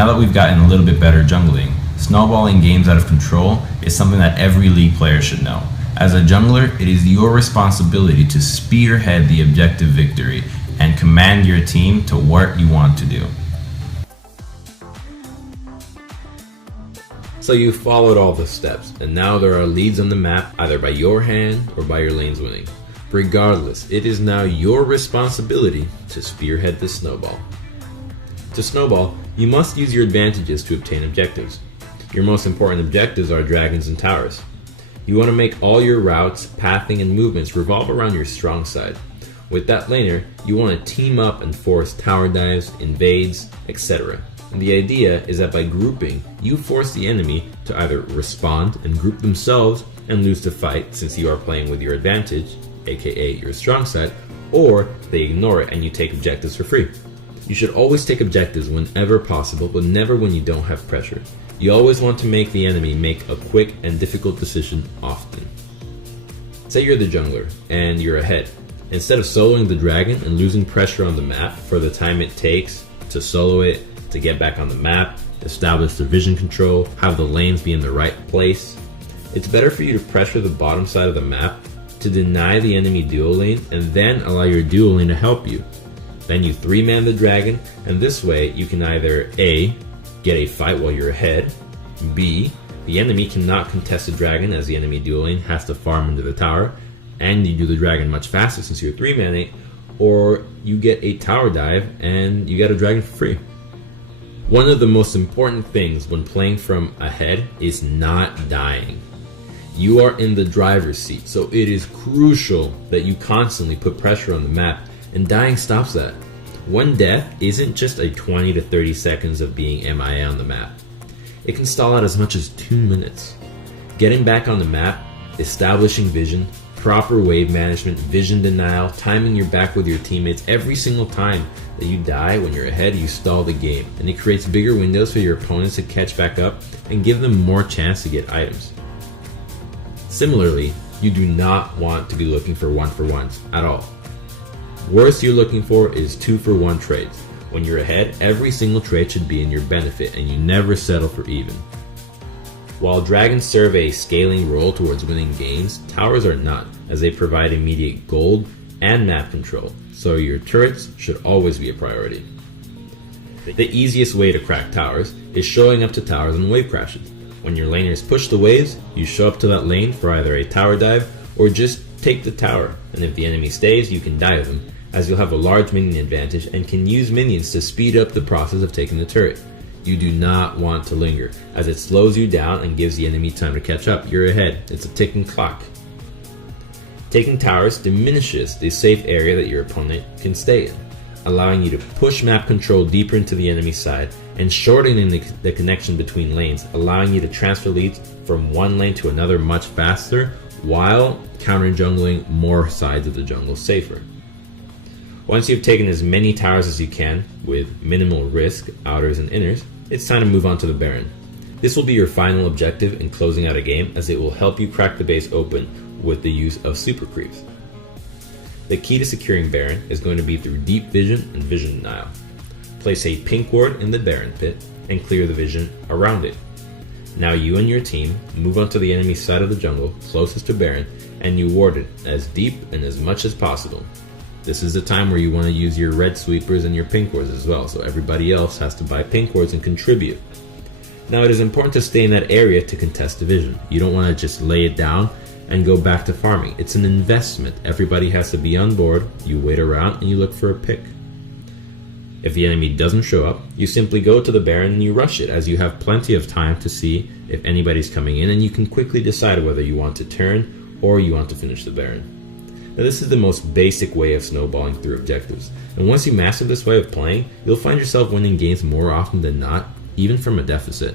Now that we've gotten a little bit better jungling, snowballing games out of control is something that every League player should know. As a jungler, it is your responsibility to spearhead the objective victory and command your team to what you want to do. So you've followed all the steps, and now there are leads on the map either by your hand or by your lanes winning. Regardless, it is now your responsibility to spearhead the snowball. To snowball, you must use your advantages to obtain objectives. Your most important objectives are dragons and towers. You want to make all your routes, pathing, and movements revolve around your strong side. With that laner, you want to team up and force tower dives, invades, etc. And the idea is that by grouping, you force the enemy to either respond and group themselves and lose the fight since you are playing with your advantage, aka your strong side, or they ignore it and you take objectives for free. You should always take objectives whenever possible, but never when you don't have pressure. You always want to make the enemy make a quick and difficult decision often. Say you're the jungler and you're ahead. Instead of soloing the dragon and losing pressure on the map for the time it takes to solo it, to get back on the map, establish the vision control, have the lanes be in the right place, it's better for you to pressure the bottom side of the map to deny the enemy dual lane and then allow your dual lane to help you. Then you 3-man the dragon, and this way you can either A, get a fight while you're ahead, B, the enemy cannot contest the dragon as the enemy dual lane has to farm into the tower, and you do the dragon much faster since you're 3-manning, or you get a tower dive and you get a dragon for free. One of the most important things when playing from ahead is not dying. You are in the driver's seat, so it is crucial that you constantly put pressure on the map, and dying stops that. One death isn't just a 20 to 30 seconds of being MIA on the map. It can stall out as much as 2 minutes. Getting back on the map, establishing vision, proper wave management, vision denial, timing your back with your teammates. Every single time that you die when you're ahead, you stall the game, and it creates bigger windows for your opponents to catch back up and give them more chance to get items. Similarly, you do not want to be looking for 1-for-1s at all. Worst you're looking for is 2-for-1 trades. When you're ahead, every single trade should be in your benefit and you never settle for even. While dragons serve a scaling role towards winning games, towers are not, as they provide immediate gold and map control, so your turrets should always be a priority. The easiest way to crack towers is showing up to towers and wave crashes. When your laners push the waves, you show up to that lane for either a tower dive or just take the tower, and if the enemy stays, you can dive them, as you'll have a large minion advantage and can use minions to speed up the process of taking the turret. You do not want to linger, as it slows you down and gives the enemy time to catch up. You're ahead. It's a ticking clock. Taking towers diminishes the safe area that your opponent can stay in, allowing you to push map control deeper into the enemy side and shortening the connection between lanes, allowing you to transfer leads from one lane to another much faster while counter-jungling more sides of the jungle safer. Once you've taken as many towers as you can, with minimal risk, outers and inners, it's time to move on to the Baron. This will be your final objective in closing out a game, as it will help you crack the base open with the use of super creeps. The key to securing Baron is going to be through deep vision and vision denial. Place a pink ward in the Baron pit and clear the vision around it. Now you and your team move onto the enemy side of the jungle closest to Baron, and you ward it as deep and as much as possible. This is the time where you want to use your red sweepers and your pink wards as well, so everybody else has to buy pink wards and contribute. Now it is important to stay in that area to contest division. You don't want to just lay it down and go back to farming. It's an investment. Everybody has to be on board, you wait around and you look for a pick. If the enemy doesn't show up, you simply go to the Baron and you rush it, as you have plenty of time to see if anybody's coming in, and you can quickly decide whether you want to turn or you want to finish the Baron. Now this is the most basic way of snowballing through objectives, and once you master this way of playing, you'll find yourself winning games more often than not, even from a deficit.